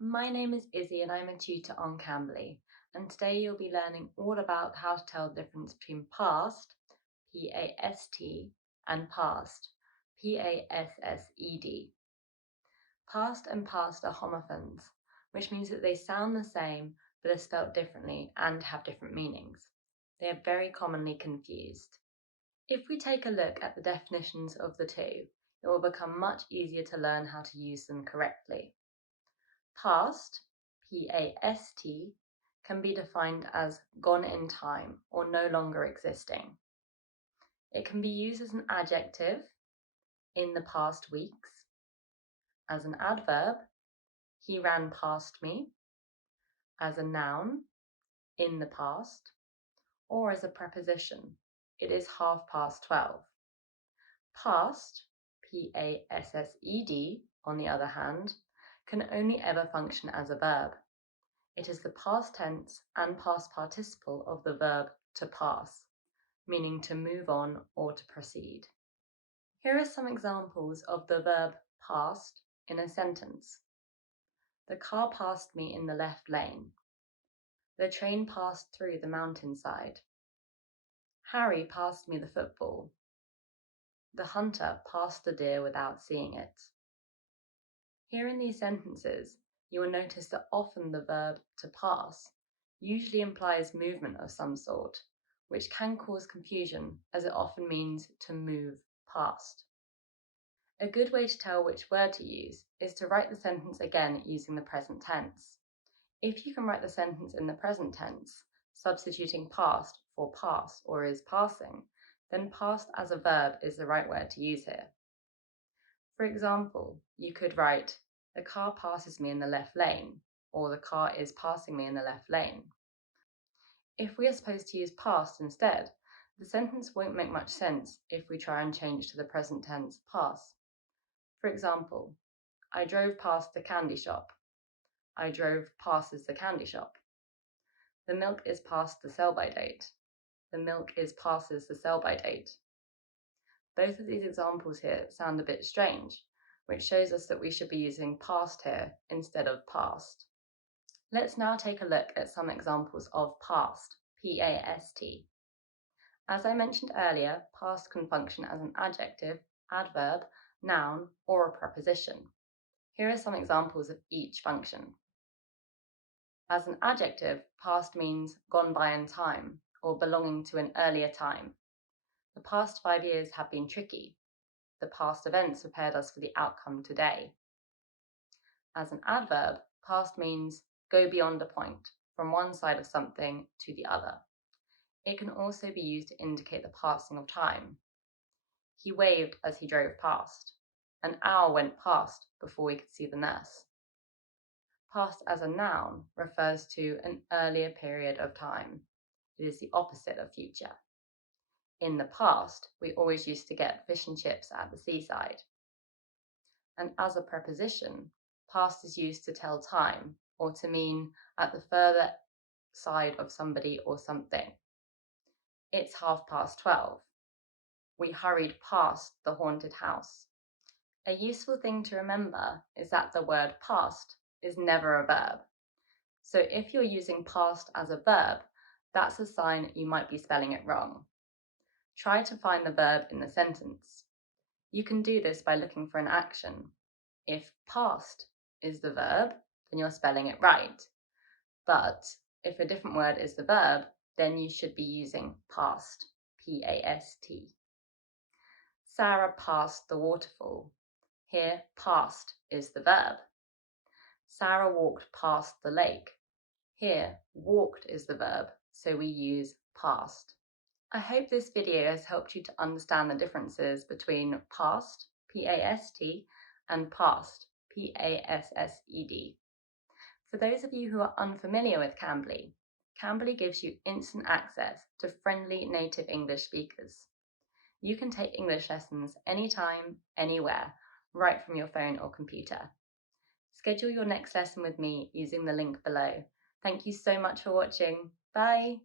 my name is Izzy and I'm a tutor on Cambly, and today you'll be learning all about how to tell the difference between past, P-A-S-T, and past, P-A-S-S-E-D. Past and past are homophones, which means that they sound the same but are spelt differently and have different meanings. They are very commonly confused. If we take a look at the definitions of the two, it will become much easier to learn how to use them correctly. Past, P-A-S-T, can be defined as gone in time or no longer existing. It can be used as an adjective, in the past weeks, as an adverb, he ran past me, as a noun, in the past, or as a preposition, it is 12:30. Past, P-A-S-S-E-D, on the other hand, can only ever function as a verb. It is the past tense and past participle of the verb to pass, meaning to move on or to proceed. Here are some examples of the verb passed in a sentence. The car passed me in the left lane. The train passed through the mountainside. Harry passed me the football. The hunter passed the deer without seeing it. Here in these sentences, you will notice that often the verb to pass usually implies movement of some sort, which can cause confusion as it often means to move past. A good way to tell which word to use is to write the sentence again using the present tense. If you can write the sentence in the present tense, substituting past for pass or is passing, then past as a verb is the right word to use here. For example, you could write, the car passes me in the left lane, or the car is passing me in the left lane. If we are supposed to use past instead, the sentence won't make much sense if we try and change to the present tense pass. For example, I drove past the candy shop. I drove passes the candy shop. The milk is past the sell-by date. The milk is passes the sell-by date. Both of these examples here sound a bit strange, which shows us that we should be using past here instead of past. Let's now take a look at some examples of past, P-A-S-T. As I mentioned earlier, past can function as an adjective, adverb, noun, or a preposition. Here are some examples of each function. As an adjective, past means gone by in time or belonging to an earlier time. The past 5 years have been tricky. The past events prepared us for the outcome today. As an adverb, past means go beyond a point, from one side of something to the other. It can also be used to indicate the passing of time. He waved as he drove past. An hour went past before we could see the nurse. Past as a noun refers to an earlier period of time. It is the opposite of future. In the past, we always used to get fish and chips at the seaside. And as a preposition, past is used to tell time or to mean at the further side of somebody or something. It's 12:30. We hurried past the haunted house. A useful thing to remember is that the word past is never a verb. So if you're using past as a verb, that's a sign you might be spelling it wrong. Try to find the verb in the sentence. You can do this by looking for an action. If past is the verb, then you're spelling it right. But if a different word is the verb, then you should be using past, P-A-S-T. Sarah passed the waterfall. Here, past is the verb. Sarah walked past the lake. Here, walked is the verb, so we use past. I hope this video has helped you to understand the differences between past, P-A-S-T, and past, P-A-S-S-E-D. For those of you who are unfamiliar with Cambly, Cambly gives you instant access to friendly native English speakers. You can take English lessons anytime, anywhere, right from your phone or computer. Schedule your next lesson with me using the link below. Thank you so much for watching. Bye!